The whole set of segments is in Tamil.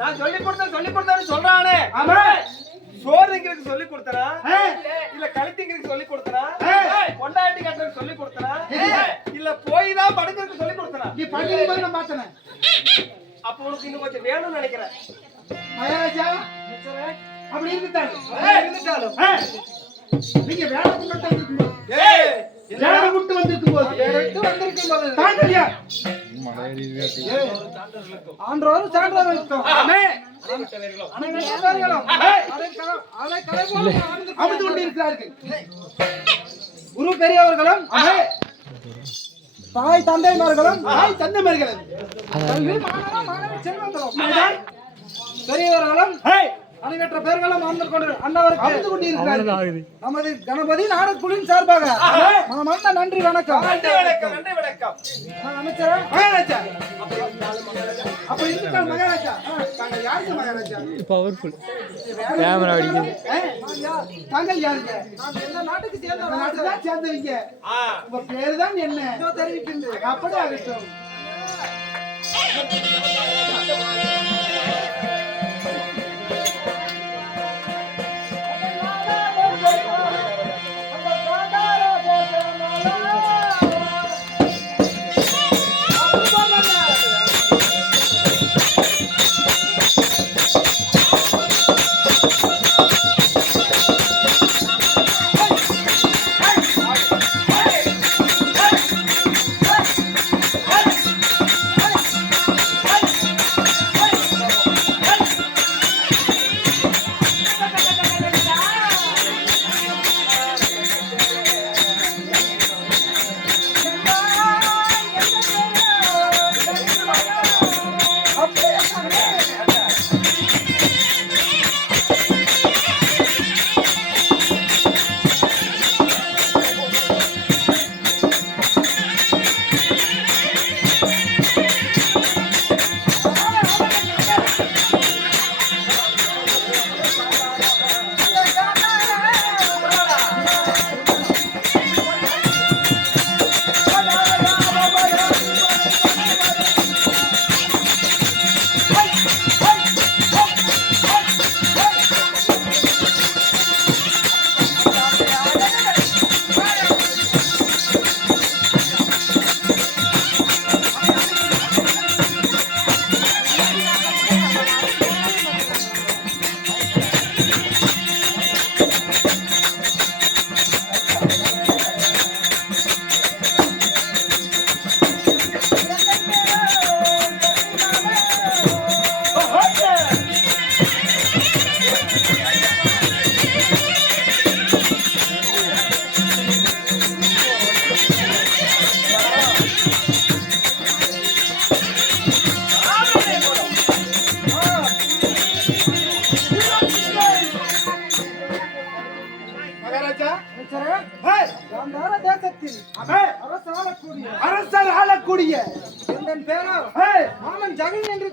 நான் சொல்லி கொடுத்தேன்னு சொல்றானே. சோறுங்கிறதுக்கு சொல்லி கொடுத்தனா, இல்ல கழுத்திங்கிறதுக்கு சொல்லி கொடுத்தனா, பொண்டாட்டி கட்டுறதுக்கு சொல்லி கொடுத்தனா, இல்ல போய் தான் படுக்கிறதுக்கு சொல்லி கொடுத்தனா? நீ படுக்கிற போது நான் பார்த்தேன். அப்ப உனக்கு இன்னும் கொஞ்சம் வேணும்னு நினைக்கிறேன். மகாராஜா அப்படி இருந்துட்டாலும் நீங்க வேலை மட்டும் வந்திருக்கும் போது தாங்கலையா ஆண்டவரும் சான்றவரும் இருக்கும். அமர்ந்து கொண்டிருக்கிறார்கள். குரு பெரியவர்களும் தாய் தந்தைமார்களும் தாய் தந்தைமார்களும் பெரியவர்களும் அனைவற்ற பேர்களும் அமர்ந்து கொண்டிருக்கிறார்கள். நமது கணபதி நாடக்குழுவின் சார்பாக மனமார்ந்த நன்றி வணக்கம். அமைச்சரா மகாராஜா அப்ப இருக்காங்க. மகாராஜா தாங்கள் யாருங்க? மகாராஜா பவர்ஃபுல் கேமரா அடிக்குது. தாங்கள் யாருங்க? நான் எந்த நாட்டுக்கு சேர்ந்த நாட்டு தான் சேர்ந்தவங்க. உங்க பேரு தான் என்ன தெரிவிக்கின்றது? அப்படி ஆகட்டும்.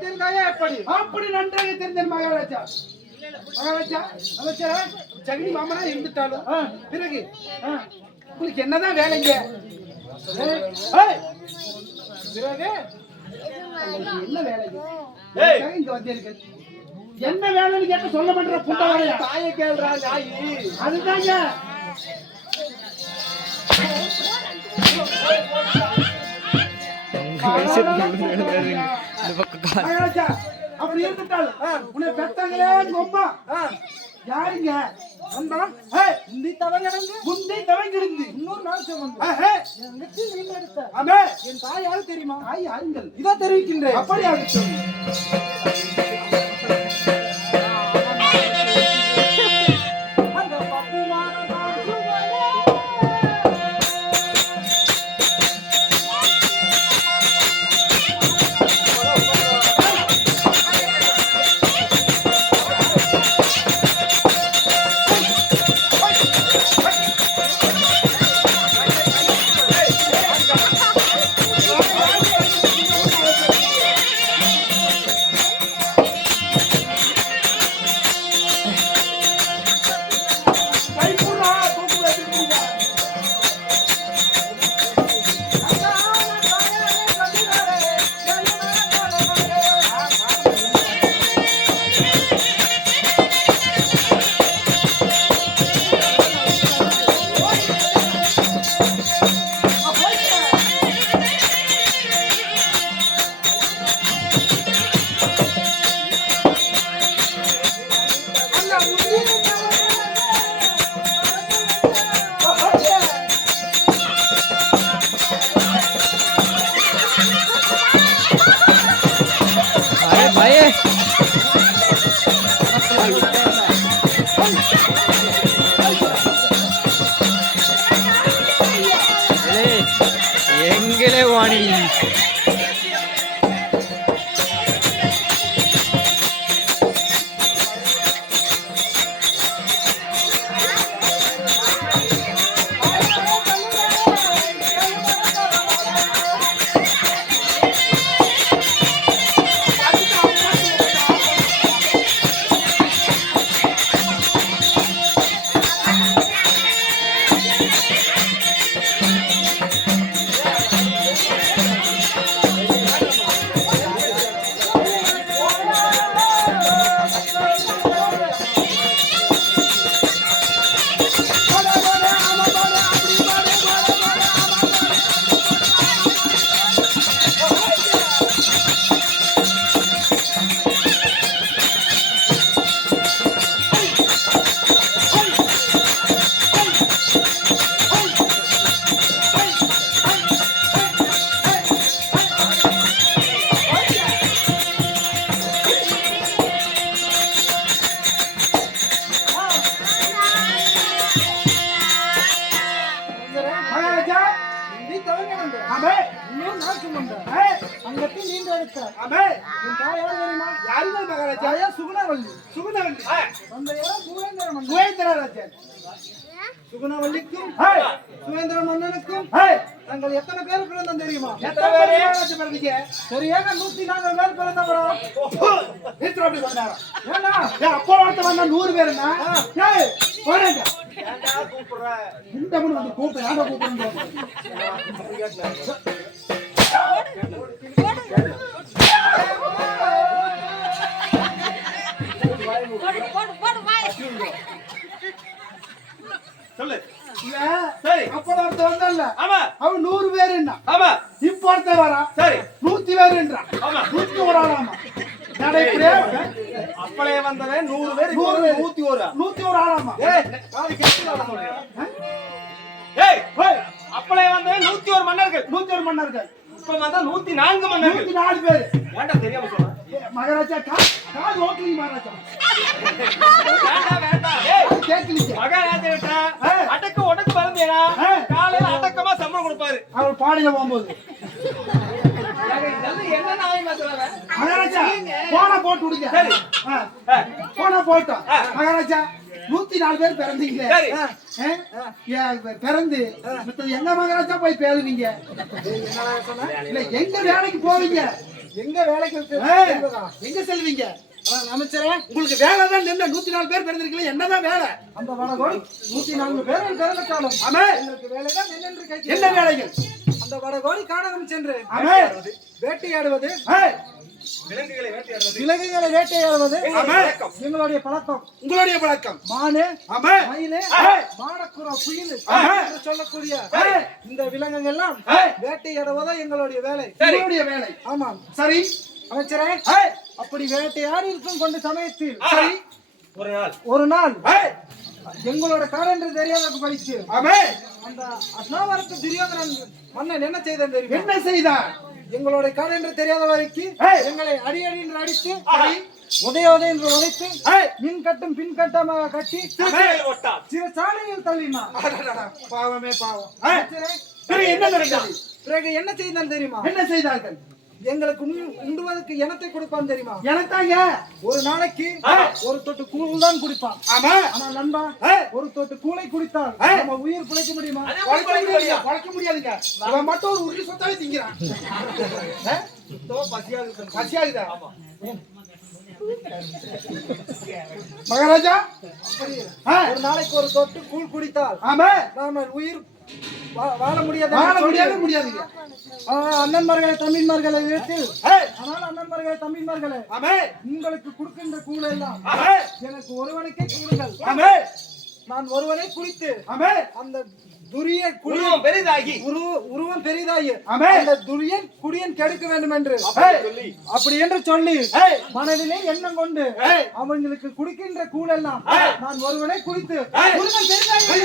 தெரிந்தாயா எப்படி? அப்படி நன்றாக தெரிந்தேன் மகாராஜா. மகாராஜா அமைச்சரா ஜெகனி மாமனா இருந்துட்டாலும் பிறகு உங்களுக்கு என்னதான் வேலைங்க? பிறகு என்ன வேலைங்க? இங்க வந்தீர்கள் என்ன வேலைன்னு கேட்ட சொல்ல மாட்டேற புண்டவாளையா? தாயை கேள்றா நாயி. அதுதாங்க மகாராஜா. அப்படி இருந்துட்டாலும் உன்னை பெத்தாங்களே உங்க அம்மா யாருங்க? முந்தி தவங்கிடந்து முந்தை தவங்கிருந்து இன்னொரு நாள் சுமந்து என் நெற்றி நீங்க எடுத்த ஆமே என் தாய் யாரு தெரியுமா? தாய் யாருங்கள்? இதோ தெரிவிக்கின்றேன். அப்படி ஆகட்டும். அந்த 10 மாதம் நான் எங்களே வாணி மகாராஜா முந்தி தவங்கிடந்து ஆமே இன்னொரு நாள் சுமந்து அங்கத்தில் நீங்க எடுத்த ஆமே என் தாய் யாரு தெரியுமா? யாருங்க மகாராஜா? தாயா சுகுணவல்லி. சுகுணவல்லி அந்த இடம் சுகேந்திர மன்னன். சுவேந்திரராஜன். சுகுணவல்லிக்கும் ஹேய் சுகேந்திர மன்னனுக்கும் ஹேய் நாங்கள் எத்தனை பேர் பிறந்தோம் தெரியுமா? எத்தனை பேர் மகாராஜா பிறந்தீங்க? சரியாக 104 பேர் பிறந்தவரோ. எத்தனை அப்படி வந்தாரா? ஏன்னா ஏன் அப்போ வார்த்தை வந்தா 100 பேருன்னா ஏய் போறேங்க ஏன்டா கூப்பிடுற? இந்த மணி வந்து கூப்பிட்டு யாரை கூப்பிடுறோம்? சொல்லு. இல்ல சரி. அப்போ வார்த்தை வந்தால ஆமா அவன் 100 பேர் என்ன ஆமா இப்போ வார்த்தை வரா சரி 100 பேர் என்றா ஆமா 101 ஆளாமா நடைபெறே அப்பளே வந்தவன் 100 பேர் 100 பேர் 101 101 ஆளாமா ஏய் காது கேட்கல சொல்றேன். ஏய் அப்பளே வந்தவன் 101 மன்னர்கள் 101 மன்னர்கள் இப்ப வந்தா 104 மன்னர்கள் 104 பேர் ஏன்டா தெரியாம சொல்ற? மகாராஜா காது ஓகலி மகாராஜா வேண்டாம் வேண்டாம். ஏய் கேட்கலீங்க மகாராஜா அடக்க உடக்கு பறந்தேனா காலையில அடக்கமா சம்பளம் கொடுப்பாரு. அவர் பாடியில போகும்போது இதெல்லாம் என்ன நாய் மாத்துறாங்க? மகாராஜா போனா போட்டு விடுங்க சரி. போனா போட்டோம் மகாராஜா 104 பேர் பிறந்தீங்க சரி. பிறந்து மித்தது எங்க மகாராஜா போய் பேருவீங்க இல்ல எங்க வேலைக்கு போவீங்க எங்க வேலைக்கு செல்வதா? எங்க செல்வீங்க? அமைச்சரே, உங்களுக்கு வேலை தான் நின்று 104 பேர் பிறந்திருக்கீங்க, என்னதான் வேலை? அந்த வடகோடி 104 பேர்கள் பிறந்தாலும் ஆமா, எங்களுக்கு வேலைதான் என்னென்று என்ன கேட்கிறேன். வேலைகள்? அந்த வடகோடி கானகம் சென்று ஆமா, வேட்டையாடுவது, விலங்குகளை வேட்டையாடுவது விலங்குகளை வேட்டையாடுவது ஆமா, எங்களுடைய பழக்கம். உங்களுடைய பழக்கம். மானு, ஆமா, மயிலு, மாடக்குரா, குயில் ஆமா. என்று சொல்லக்கூடிய இந்த விலங்குகள் எல்லாம் வேட்டையாடுவதா எங்களுடைய வேலை. உங்களுடைய வேலை. ஆமாம் சரி. அமைச்சரே, அப்படி வேட்டையாடி இருக்கும் கொண்ட சமயத்தில் சரி. ஒரு நாள் எங்களோட காரென்று தெரியாத படிச்சு ஆமா, அந்த அஸ்னாவரத்து துரியோதனன் மன்னன் என்ன செய்தான் தெரியுமா? என்ன செய்தார்? எங்களுடைய காரென்று தெரியாத வரைக்கும் எங்களை அடி அடி என்று அடித்து சரி. உதய உதய என்று உதைத்து மின் கட்டும் பின் கட்டமாக கட்டி சில சாலையில் தள்ளினான். அடடடா, பாவமே பாவம். அமைச்சரே, பிறகு என்ன நடந்தது? பிறகு என்ன செய்தான் தெரியுமா? என்ன செய்தார்கள்? எங்களுக்கு உண்டுவதற்கு இனத்தை கொடுப்பான் தெரியுமா? எனத்தாங்க. ஒரு நாளைக்கு ஒரு தொட்டு கூழ் தான் குடிப்பான். ஆமா, ஆனா நண்பா, ஒரு தொட்டு கூளை குடித்தால் நம்ம உயிர் பிழைக்க முடியுமா? வளர்க்க முடியாதுங்க. அவன் மட்டும் ஒரு உருளி சொத்தாவே திங்கிறான். பசியாகுதா? மகாராஜா, ஒரு நாளைக்கு ஒரு தொட்டு கூழ் குடித்தால் ஆமா, நாம உயிர் வாழ முடியாது. முடியாதுங்க. அண்ணன்மார்களே, தம்பிமார்களே வீட்டில் ஆனால் அண்ணன்மார்களே, தம்பிமார்களே, ஆமா, உங்களுக்கு கொடுக்கின்ற கூழ் எல்லாம் ஆமா, எனக்கு ஒருவனுக்கே கூடுங்கள். ஆமா, நான் ஒருவனை குடித்து ஆமா, அந்த துரிய உருவம் பெரிதாகி உருவம் பெரிதாகி ஆமா, அந்த துரியன் குடியன் கெடுக்க வேண்டும் என்று அப்படி என்று சொல்லி மனதிலே எண்ணம் கொண்டு அவங்களுக்கு குடிக்கின்ற கூழ் எல்லாம் நான் ஒருவனை குடித்து உருவம் பெரிதாகி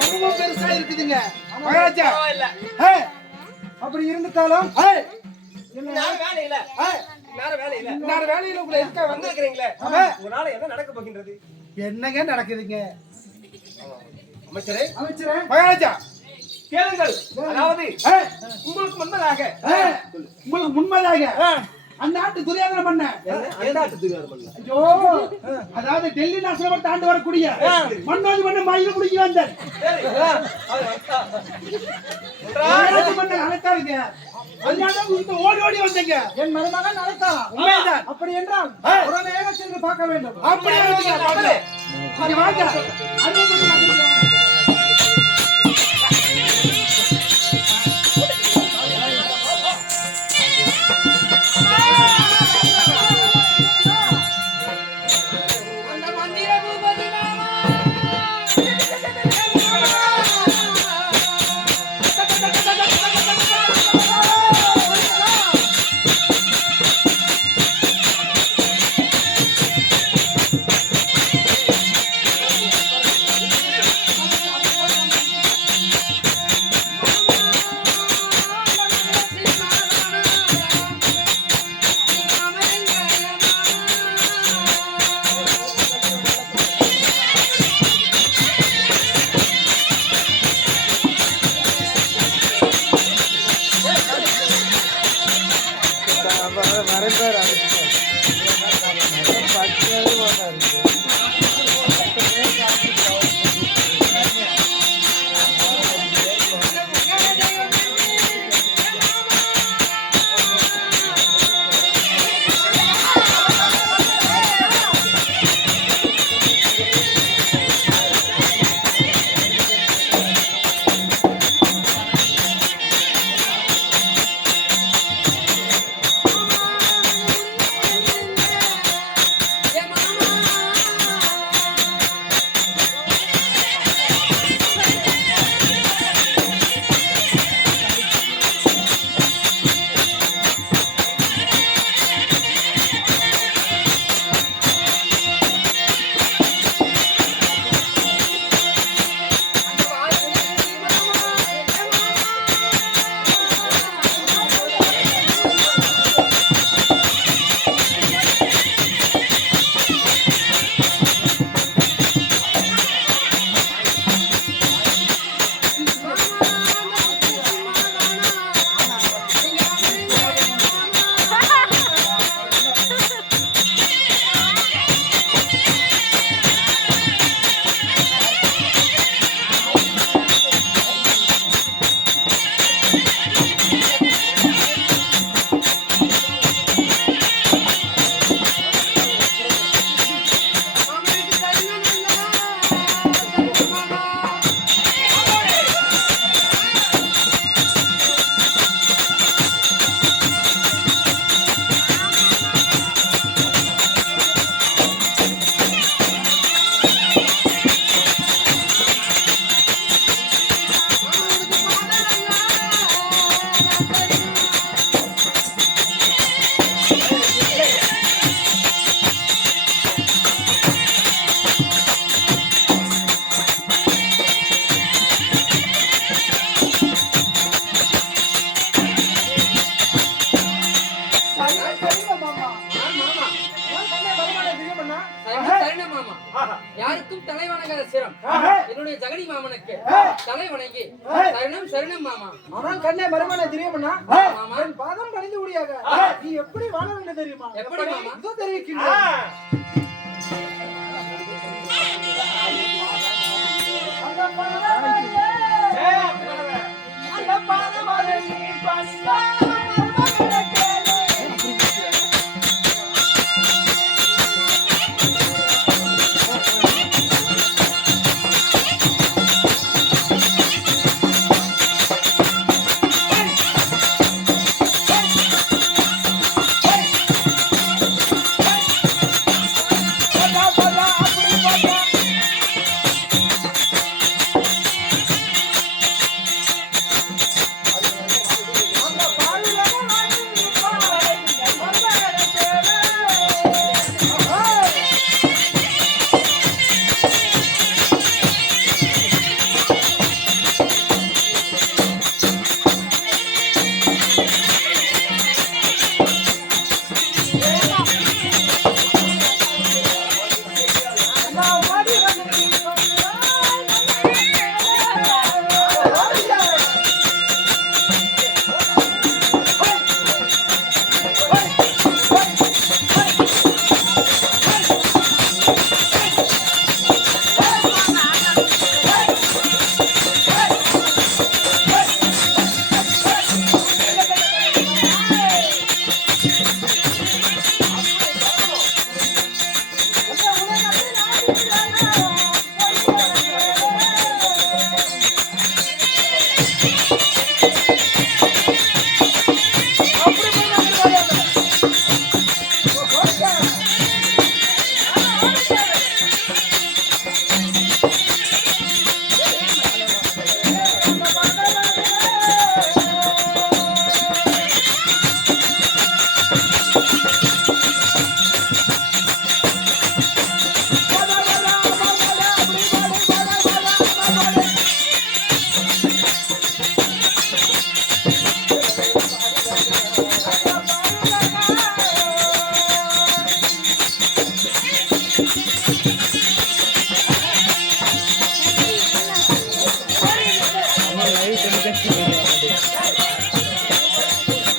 ரொம்ப பெருசா இருக்குதுங்க மகாராஜா. அப்படி இருந்துட்டாலும் வேலையில உங்களை இருக்க வந்திருக்கிறீங்களே, ஒரு நாள் என்ன நடக்க போகின்றது? என்னங்க நடக்குதுங்க அமைச்சரே, அமைச்சரே, மகாராஜா? கேளுங்கள். அதாவது உங்களுக்கு முன்பதாக அந்நாட்டு துரியோதன பண்ண ஐயோ, அதாவது டெல்லி நாசனத்தை ஆண்டு வரக்கூடிய மன்னோஜி மன்ன மயில முடிக்க வந்தார். அழைத்தாருங்க. ஓடி ஓடி வந்தீங்க. என் மருமகன் அழைத்தாரா? உண்மைதான். அப்படி என்றால் உடனே சென்று பார்க்க வேண்டும். அப்படியே வாங்க. யாருக்கும் தலை வணங்காத சிரம் என்னுடைய ஜெகனி மாமனுக்கு தலை வணங்கி சரணம் சரணம் மாமா. ஆனால் கண்ணே மருமனை தெரியுமா மாமா என் பாதம் பணிந்து முடியாக நீ எப்படி வாழ வேண்டும் தெரியுமா? எப்படி மாமா? இதோ தெரிவிக்கின்றேன்.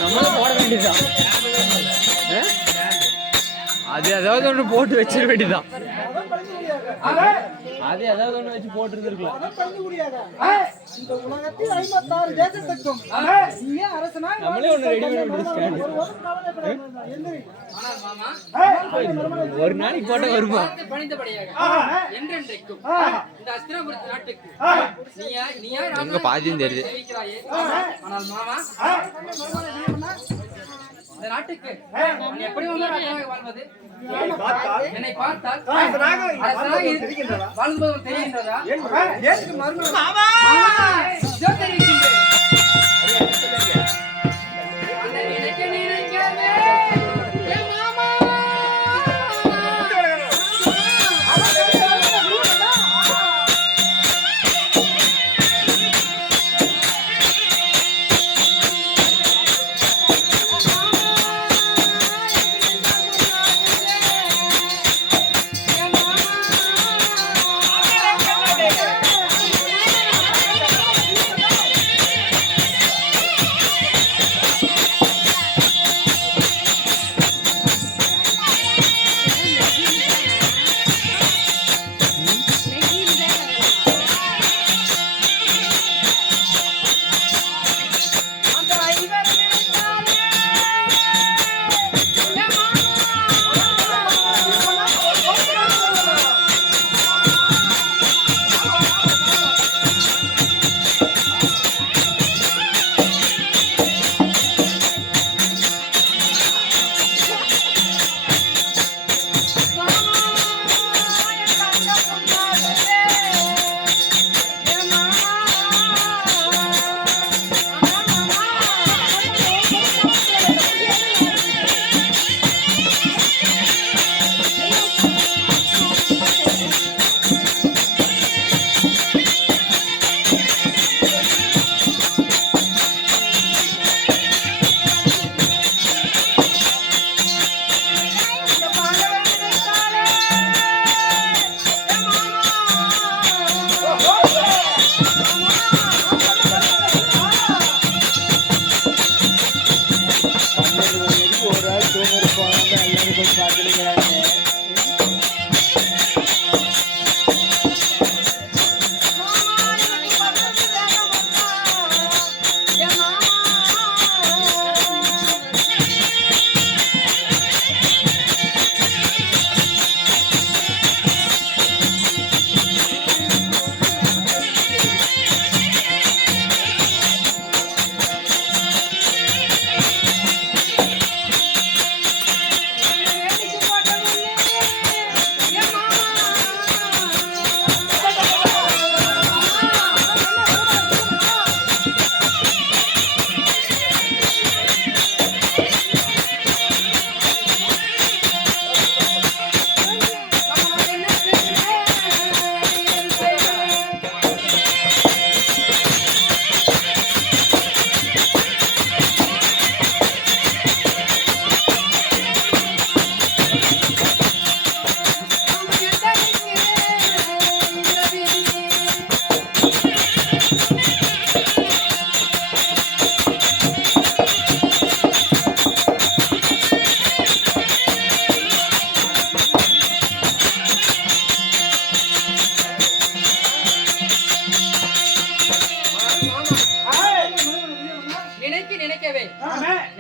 நம்மளும் போட வேண்டியதுதான். அது ஏதாவது ஒண்ணு போட்டு வச்சிட வேண்டியதுதான். அது ஏதாவது ஒண்ணு வச்சு போட்டு இருந்திருக்கலாம். இந்த உலகத்தில் 56 தேசத்துக்கும் நீயே அரசனாய் நம்மளே ஒண்ணு ரெடி பண்ணி முடிச்சிட்டாங்க. ஆனால் மாமா ஒரு நாளைக்கு போட்ட வருமா? பணிந்தபடியாக என்றென்றைக்கும் இந்த அஸ்தினாபுரத்து நாட்டுக்கு நீயா எங்க பாதியும் தெரியுது. தெரிவிக்கிறாயே. ஆனால் மாமா இந்த நாட்டுக்கு நான் எப்படி வந்து ராஜாவாக வாழ்வது? என்னை பார்த்தால் அரசனாக வாழ்வது தெரிகின்றதா? மாமா இதோ தெரிவிக்கின்றேன். அந்த நினைக்க நினைக்கவே என் மாமா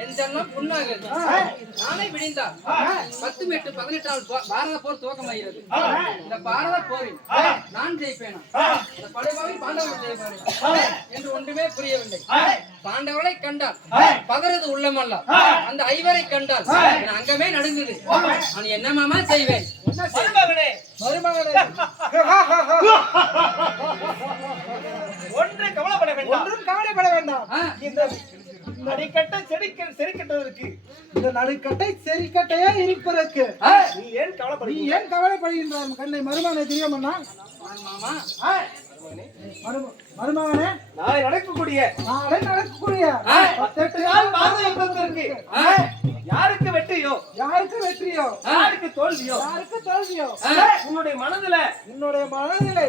என் செல்லம் புண்ணாகிறது. நாளை விடிந்தால் 10 எட்டு 18 நாள் பாரத போர் துவக்கமாகிறது. இந்த பாரத போரில் நான் ஜெயிப்பேனா, இந்த படைவாவை பாண்டவர்கள் ஜெயிப்பார்கள் என்று ஒன்றுமே புரியவில்லை. பாண்டவர்களை கண்டால் பதறது உள்ளமல்ல, அந்த ஐவரை கண்டால் என் அங்கமே நடுங்குது. நான் என்ன மாமா செய்வேன்? மருமகனே, மருமகனே ஒன்று கவலைப்பட வேண்டாம். ஒன்றும் கவலைப்பட வேண்டாம். இந்த அடிக்கட்ட செரிக்கட்டுவதற்கு இந்த நடுக்கட்டை செரிக்கட்டையே இருப்பதற்கு நீ ஏன் கவலைப்பட? நீ ஏன் கவலைப்படுகின்றாய் கண்ணை மருமகனை தெரியாமண்ணா? மாமா மருமகனே, நாளை நடக்கக்கூடிய நாளை நடக்கக்கூடிய 18 நாள் பாரத யுத்தத்திற்கு யாருக்கு வெற்றியோ, யாருக்கு வெற்றியோ, யாருக்கு தோல்வியோ, யாருக்கு தோல்வியோ, உன்னுடைய மனதிலே உன்னுடைய மனநிலை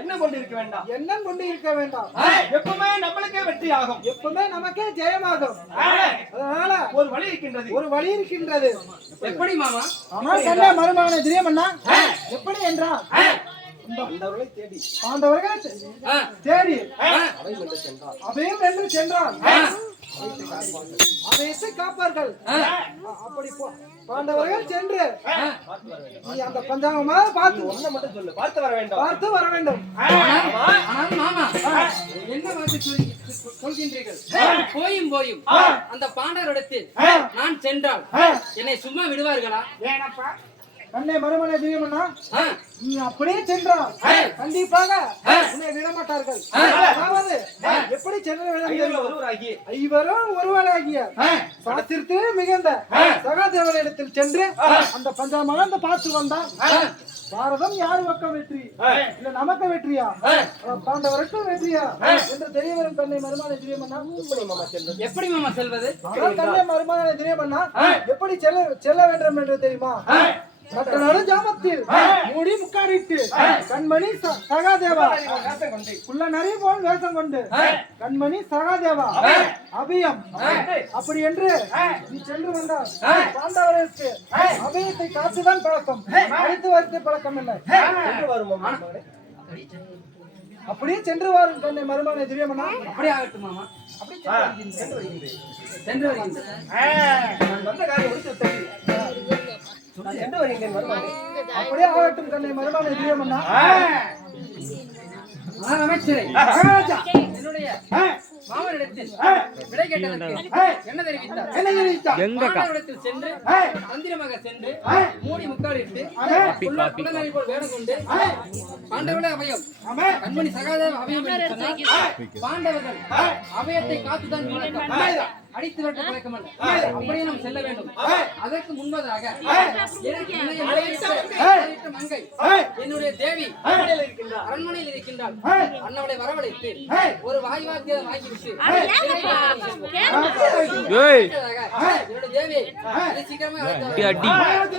என்ன கொண்டிருக்க வேண்டாம். எண்ணம் கொண்டு இருக்க வேண்டாம். எப்பவுமே நம்மளுக்கே வெற்றி ஆகும். எப்பவுமே நமக்கே ஜெயமாகும். அதனால ஒரு வழி இருக்கின்றது. ஒரு வழி இருக்கின்றது. எப்படி மாமா? ஆனால் கண்ணே மருமகனை தெரியாமண்ணா, எப்படி என்றால் பாண்டவர்களை தேடி பாண்டவர்கள் தேடி அவையும் வென்று சென்றால் அவையத்தை காப்பார்கள். அப்படி பாண்டவர்கள் சென்று நீ அந்த பஞ்சாங்கமாக பார்த்து ஒன்றை மட்டும் சொல்லு, பார்த்து வர வேண்டும். பார்த்து வர வேண்டும். ஆனால் மாமா என்ன வார்த்தை சொல்கின்றீர்கள்? போயும் அந்த பாண்டவரிடத்தில் நான் சென்றால் என்னை சும்மா விடுவார்களா? ஏனப்பா கண்ணே மருமகனை தெரியுமண்ணா, நீ அப்படியே சென்றால் கண்டிப்பாக உன்னை விடமாட்டார்கள். அதாவது எப்படி சென்ற ஒருவராகி ஐவரும் ஒருவராகிய சாத்திரத்தே மிகுந்த சகாதேவரிடத்தில் சென்று அந்த பஞ்சாமகன் பார்த்து வந்தான். பாரதம் யாரு பக்கம் வெற்றி, இல்ல நமக்கு வெற்றியா, பாண்டவருக்கு வெற்றியா என்று தெரிய வரும் கண்ணை மருமகனை தெரியுமண்ணா. எப்படி மாமா செல்வது? ஆனால் கண்ணை மருமகனை தெரியுமண்ணா, எப்படி செல்ல வேண்டும் என்று தெரியுமா? மற்ற நடுஞ்சாமத்தில் மூடி முக்காடிட்டு கண்மணி சகாதேவா உள்ள நிறைய போல் வேஷம் கொண்டு கண்மணி சகாதேவா அபியம் அப்படி என்று நீ சென்று வந்தால் பாண்டவருக்கு அபியத்தை காத்துதான் பழக்கம், அழைத்து வருத்த பழக்கம் இல்லை. அப்படியே சென்று வரும் கண்ணை மருமகனை தெரியுமண்ணா. அப்படி ஆகட்டும் மாமா. சென்று வருகின்றேன். வந்த காரியம் முடித்து அப்படியே ஆகட்டும் கண்ணை மருமகனை தெரியுமண்ணா. அமைச்சரே, என்னுடைய மாமனிடத்தில் விடை கேட்டதற்கு என்ன தெரிவித்தார்? மாமனிடத்தில் சென்று தந்திரமாக சென்று மூடி முக்காலிட்டு குள்ளநரி போல் வேடம் கொண்டு பாண்டவர்களே அபயம் கண்மணி சகாதேவ அபயம் என்று சொன்னார். பாண்டவர்கள் அபயத்தை காத்துதான் வழக்கம், அடித்து விரட்ட பழக்கமல்ல. அப்படியே நாம் செல்ல வேண்டும். அதற்கு முன்பதாக எனக்கு இணைய முறையிட்ட மங்கை என்னுடைய தேவி அரண்மனையில் இருக்கின்றால் அண்ணவளை வரவழைத்து ஒரு வாய்வாத்தியம் வாங்கிவிட்டு என்னுடைய தேவியை சீக்கிரமே அழைத்து